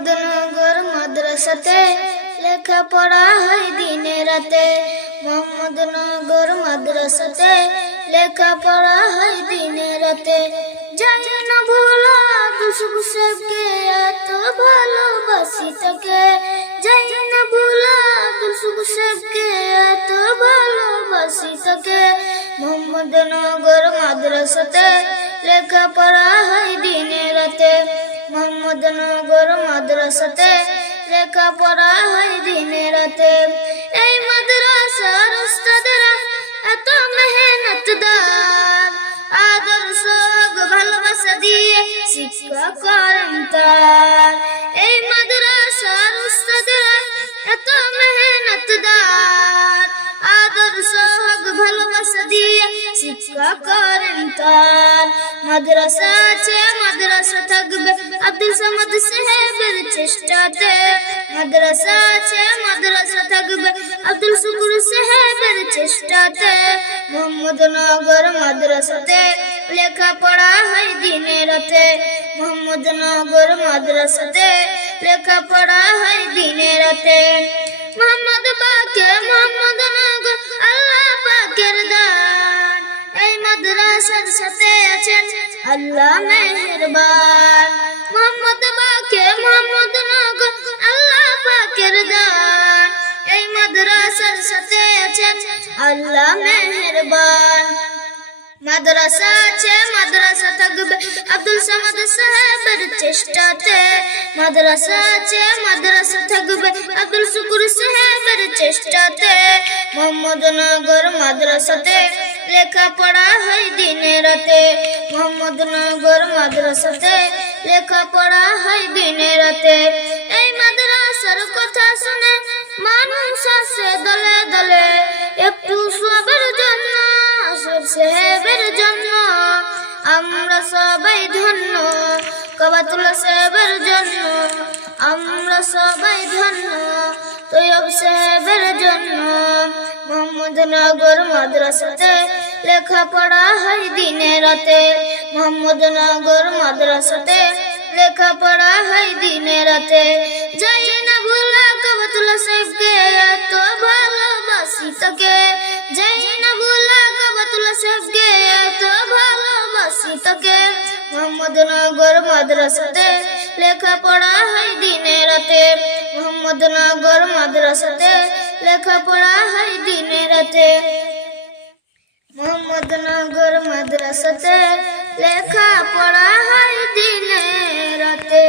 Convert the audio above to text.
মোহাম্মদনগর মাদ্রাসাতে লেখাপড়া হয় দিনে রাতে। মোহাম্মদনগর মাদ্রাসাতে লেখাপড়া হয় দিনে রাতে। যাই না ভোলা দুসুবকে এত ভালোবাসি তোকে, যাই না ভোলা দুসুবকে এত ভালোবাসি তোকে। মোহাম্মদনগর মাদ্রাসাতে লেখাপড়া হয় দিনে রাতে। মোহাম্মদনগর মাদ্রাসাতে লেখাপড়া হয় দিনে রাতে। এই মাদ্রাসার উস্তাদরা এত মেহনতদার, আদর্শ ভালোবাসা দিয়ে শিক্ষা করেন তার। এই মাদ্রাসার উস্তাদরা এত মেহনতদার, আদর্শ ভালোবাসা দিয়ে শিক্ষা করেন তার। মাদ্রাসা আছে মাদ্রাসা থাকবে আব্দুল সামাদ সাহেবের চেষ্টাতে। মাদ্রাসা আছে মাদ্রাসা থাকবে আব্দুল শুকুর সাহেবের চেষ্টাতে। মোহাম্মদনগর মাদ্রাসাতে লেখাপড়া হয় দিনে রাতে। মোহাম্মদনগর মাদ্রাসাতে লেখাপড়া হয় দিনে রাতে। মোহাম্মদ বাকের মোহাম্মদনগর আল্লাহ পাকের দান, এই মাদ্রাসার সাথে আছেন আল্লাহ মেহেরবান। মোহাম্মদ বাকের মোহাম্মদনগর আল্লাহ পাকের দান, এই মাদ্রাসার সাথে আছেন আল্লাহ মেহেরবান। মাদ্রাসা আছে মাদ্রাসা থাকবে আব্দুল সামাদ সাহেবের চেষ্টাতে। মাদ্রাসা আছে মাদ্রাসা থাকবে আব্দুল শুকুর সাহেবের চেষ্টাতে। মোহাম্মদনগর মাদ্রাসাতে লেখাপড়া হয় দিনে রাতে। মোহাম্মদনগর মাদ্রাসাতে লেখাপড়া হয় দিনে রাতে। এই মাদ্রাসার কথা শুনে মানুষ আসে দলে দলে, একটু সবের জন্য সাহেবের জন্য আমরা সবাই ধন্য। কবাতুল সাহেবের জন্য আমরা সবাই ধন্য, তৈয়ব সাহেবের জন্য। মোহাম্মদনগর মাদ্রাসাতে লেখাপড়া হয় দিনে রাতে। মোহাম্মদনগর মাদ্রাসাতে লেখাপড়া হয় দিনে রাতে। যাই না ভোলা কবাতুল সাহেবকে এত ভালোবাসি তোকে, যাই না ভোলা কবাতুল সাহেবকে এত ভালোবাসি তোকে। মোহাম্মদনগর মাদ্রাসাতে লেখাপড়া হয় দিনে রাতে। মোহাম্মদনগর মাদ্রাসাতে লেখাপড়া হয় দিনে রাতে। মোহাম্মদনগর মাদ্রাসাতে লেখাপড়া হয় দিনে রাতে।